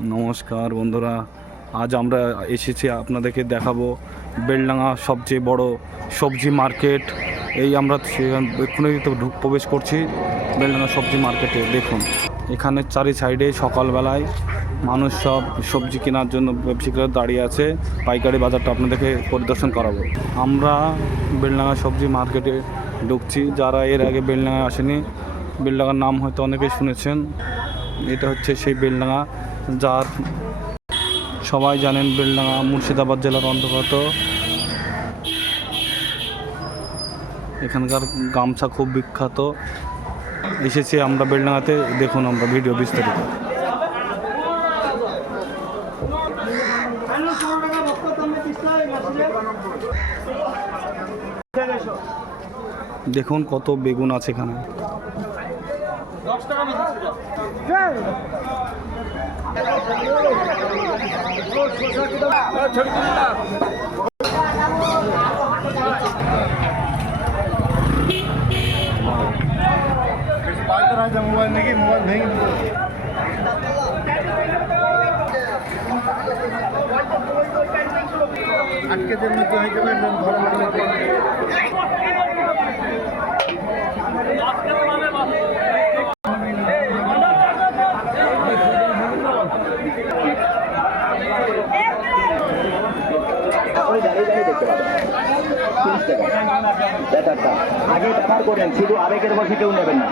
নমস্কার বন্ধুরা, আজ আমরা এসেছি আপনাদেরকে দেখাবো বেলডাঙ্গা সবচেয়ে বড় সবজি মার্কেট। এই আমরা এক্ষুনি প্রবেশ করছি বেলডাঙ্গা সবজি মার্কেটে। দেখুন এখানে চারি সাইডে সকালবেলায় মানুষ সব সবজি কেনার জন্য ব্যবসায়ীরা দাঁড়িয়ে আছে। পাইকারি বাজারটা আপনাদেরকে পরিদর্শন করাবো। আমরা বেলডাঙ্গা সবজি মার্কেটে ঢুকছি। যারা এর আগে বেলডাঙ্গা আসেনি, বেলডাঙ্গার নাম হয়তো অনেকেই শুনেছেন। এটা হচ্ছে সেই বেলডাঙ্গা, যার সবাই জানেন বেলডাঙ্গা মুর্শিদাবাদ জেলার অন্তর্গত। এখানকার গামছা খুব বিখ্যাত। এসেছি আমরা বেলডাঙ্গাতে, দেখুন আমরা ভিডিও বিস্তারিত। দেখুন কত বেগুন আছে এখানে। মোবাইল নাকি মোবাইল ভেঙে আটকে জন্য তো হয়ে যাবে ঘরে লাগবে। আগে ব্যবহার করেন, শুধু আবেগের বসে কেউ নেবেন না।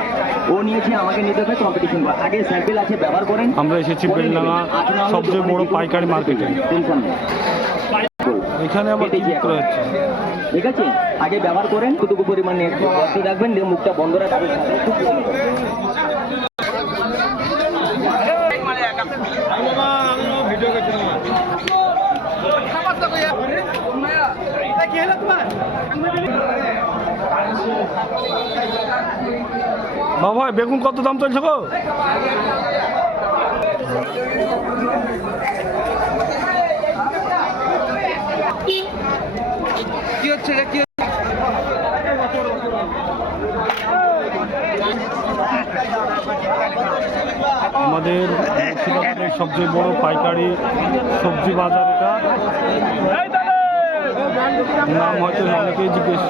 ও নিয়েছে, আমাকে নিতে হবে, কম্পিটিশন করা। আগে স্যাম্পেল আছে, ব্যবহার করেন। আমরা এসেছি বেলডাঙ্গা সবচেয়ে বড় পাইকারি মার্কেটে। এখানে আবার কি বিক্রি হচ্ছে ঠিক আছে, আগে ব্যবহার করেন, কতটুকু পরিমাণে রাখবেন, দিয়ে মুখটা বন্ধ রাখবেন। বাবা বেগুন কত দাম চলছে গো? কি হচ্ছে কি আমাদের মুর্শিদাবাদের সবচেয়ে বড় পাইকারি সবজি বাজার এটা। নাম হয়তো অনেকেই জিজ্ঞেস।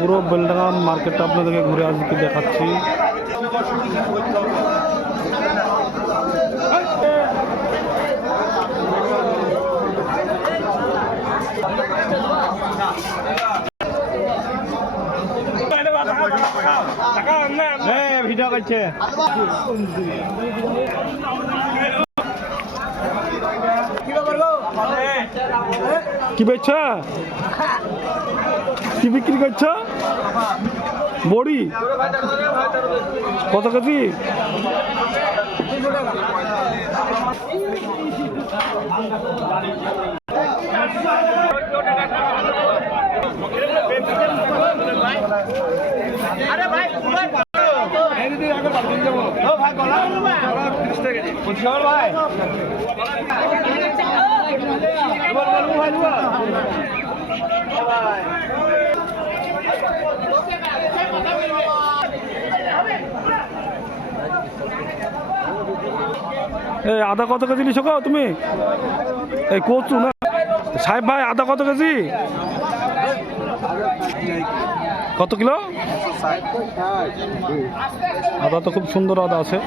পুরো বেলডাঙ্গা মার্কেটটা আপনাদেরকে ঘুরে আজকে দেখাচ্ছি। ভিডিও করছে কি বেচছ, কি বিক্রি করছ? বড়ি কত কেজি? ভাই এই আদা কত কেজি নিছো গো তুমি? এই কচু না সাহেব ভাই, আদা কত কেজি? কত কিলো? আদা তো খুব সুন্দর আদা আছে।